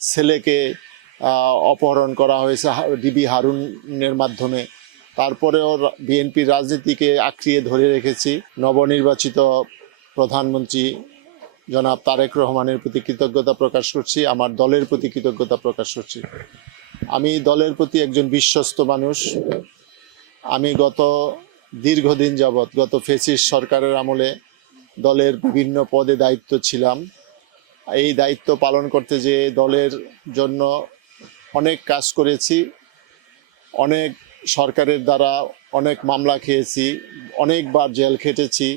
ছেলেকে অপহরণ করা হয়েছে ডিবি হারুনের মাধ্যমে। তারপরেও বিএনপির রাজনীতিকে আঁকড়িয়ে ধরে রেখেছি। নবনির্বাচিত প্রধানমন্ত্রী জনাব তারেক রহমানের প্রতি কৃতজ্ঞতা প্রকাশ করছি, আমার দলের প্রতি কৃতজ্ঞতা প্রকাশ করছি। আমি দলের প্রতি একজন বিশ্বস্ত মানুষ। আমি দীর্ঘদিন যাবৎ গত ফ্যাসিস্ট সরকারের আমলে দলের বিভিন্ন পদে দায়িত্ব ছিলাম। এই দায়িত্ব পালন করতে যেয়ে দলের জন্য অনেক কাজ করেছি, অনেক সরকারের দ্বারা অনেক মামলা খেয়েছি, অনেকবার জেল খেটেছি,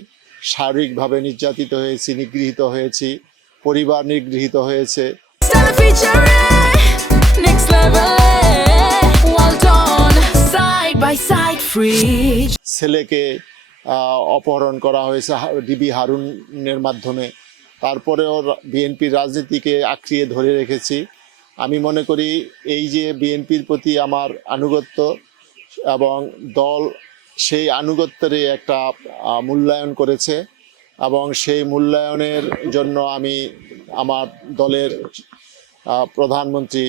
শারীরিকভাবে নির্যাতিত হয়েছি, নিগৃহীত হয়েছি, পরিবার নিগৃহীত হয়েছে। ছেলেকে অপহরণ করা হয়েছে ডিবি হারুনের মাধ্যমে। তারপরেও বিএনপির রাজনীতিকে আঁকড়িয়ে ধরে রেখেছি। আমি মনে করি এই যে বিএনপির প্রতি আমার আনুগত্য এবং দল সেই আনুগত্যেরই একটা মূল্যায়ন করেছে, এবং সেই মূল্যায়নের জন্য আমি আমার দলের প্রধানমন্ত্রী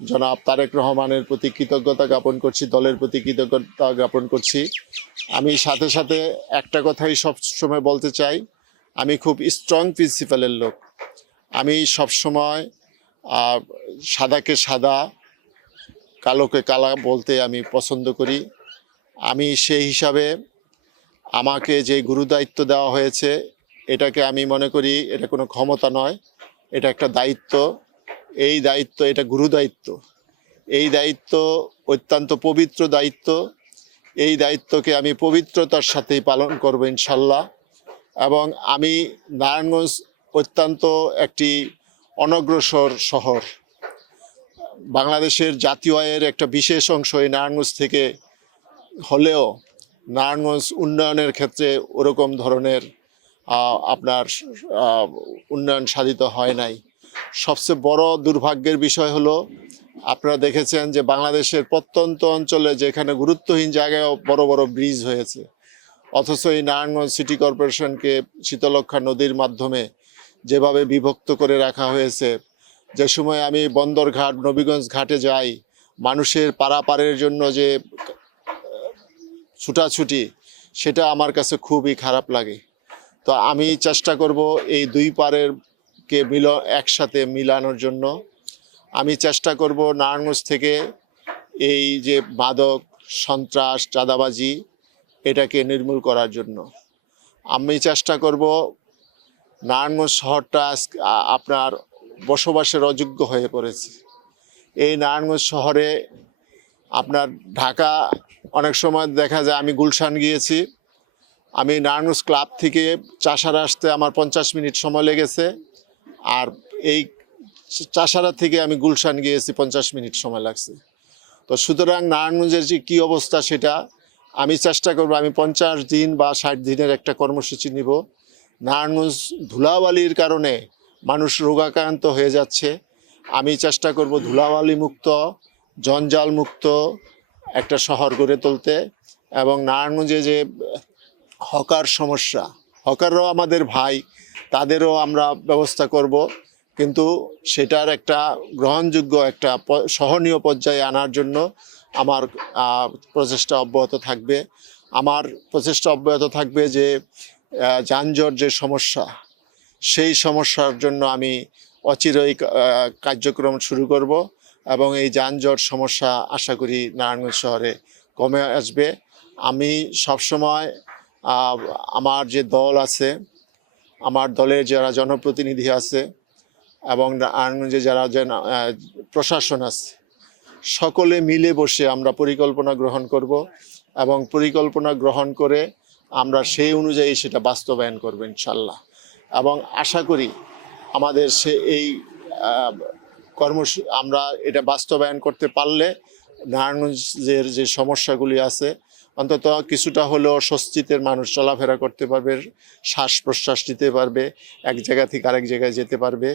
জনাব তারেক রহমানের প্রতি কৃতজ্ঞতা জ্ঞাপন করছি, দলের প্রতি কৃতজ্ঞতা জ্ঞাপন করছি। আমি সাথে সাথে একটা কথাই সবসময় বলতে চাই, আমি খুব স্ট্রং প্রিন্সিপালের লোক। আমি সবসময় সাদাকে সাদা, কালোকে কালা বলতে আমি পছন্দ করি। আমি সেই হিসাবে আমাকে যে গুরুদায়িত্ব দেওয়া হয়েছে, এটাকে আমি মনে করি এটা কোনো ক্ষমতা নয়, এটা একটা দায়িত্ব। এই দায়িত্ব, এটা গুরুদায়িত্ব। এই দায়িত্ব অত্যন্ত পবিত্র দায়িত্ব। এই দায়িত্বকে আমি পবিত্রতার সাথেই পালন করব ইনশাল্লাহ। এবং আমি নারায়ণগঞ্জ অত্যন্ত একটি অনগ্রসর শহর। বাংলাদেশের জাতীয় আয়ের একটা বিশেষ অংশ এই নারায়ণগঞ্জ থেকে হলেও নারায়ণগঞ্জ উন্নয়নের ক্ষেত্রে ওরকম ধরনের আপনার উন্নয়ন সাধিত হয় নাই। সবচেয়ে বড় দুর্ভাগ্যের বিষয় হলো, আপনারা দেখেছেন যে বাংলাদেশের প্রত্যন্ত অঞ্চলে যেখানে গুরুত্বহীন জায়গায় বড় বড় ব্রিজ হয়েছে, অথচ এই নারায়ণগঞ্জ সিটি কর্পোরেশনকে শীতলক্ষ্যা নদীর মাধ্যমে যেভাবে বিভক্ত করে রাখা হয়েছে। যে সময় আমি বন্দরঘাট নবীগঞ্জ ঘাটে যাই, মানুষের পারাপারের জন্য যে ছুটাছুটি, সেটা আমার কাছে খুবই খারাপ লাগে। তো আমি চেষ্টা করব এই দুই পারেরকে একসাথে মিলানোর জন্য। আমি চেষ্টা করব নারায়ণগঞ্জ থেকে এই যে মাদক, সন্ত্রাস, চাঁদাবাজি, এটাকে নির্মূল করার জন্য। আমি চেষ্টা করব নারায়ণগঞ্জ শহরটা আপনার বসবাসের অযোগ্য হয়ে পড়েছে। এই নারায়ণগঞ্জ শহরে আপনার ঢাকা অনেক সময় দেখা যায়, আমি গুলশান গিয়েছি, আমি নারায়ণগঞ্জ ক্লাব থেকে চাষারা আসতে আমার 50 মিনিট সময় লেগেছে, আর এই চাষারা থেকে আমি গুলশান গিয়েছি 50 মিনিট সময় লাগছে। তো সুতরাং নারায়ণগঞ্জের যে কী অবস্থা, সেটা আমি চেষ্টা করব। আমি 50 দিন বা 60 দিনের একটা কর্মসূচি নিব। নারায়ণগঞ্জ ধুলাবালির কারণে মানুষ রোগাক্রান্ত হয়ে যাচ্ছে। আমি চেষ্টা করব ধুলাবালি মুক্ত, জঞ্জাল মুক্ত একটা শহর গড়ে তুলতে। এবং নারায়ণগঞ্জে যে হকার সমস্যা, হকাররাও আমাদের ভাই, তাদেরও আমরা ব্যবস্থা করব, কিন্তু সেটার একটা গ্রহণযোগ্য, একটা সহনীয় পর্যায়ে আনার জন্য আমার প্রচেষ্টা অব্যাহত থাকবে। আমার প্রচেষ্টা অব্যাহত থাকবে যে যানজট যে সমস্যা, সেই সমস্যার জন্য আমি অচিরেই কার্যক্রম শুরু করব, এবং এই যানজট সমস্যা আশা করি নারায়ণগঞ্জ শহরে কমে আসবে। আমি সবসময় আমার যে দল আছে, আমার দলের যারা জনপ্রতিনিধি আছে এবং নারায়ণগঞ্জে যারা প্রশাসন আছে, সকলে মিলে বসে আমরা পরিকল্পনা গ্রহণ করব, এবং পরিকল্পনা গ্রহণ করে আমরা সেই অনুযায়ী সেটা বাস্তবায়ন করব ইনশাল্লাহ। এবং আশা করি আমাদের এই আমরা এটা বাস্তবায়ন করতে পারলে নারায়ণগঞ্জের যে সমস্যাগুলি আছে, অন্তত কিছুটা হলেও স্বস্তিতে মানুষ চলাফেরা করতে পারবে, শ্বাস প্রশ্বাস নিতে পারবে, এক জায়গা থেকে আরেক জায়গায় যেতে পারবে।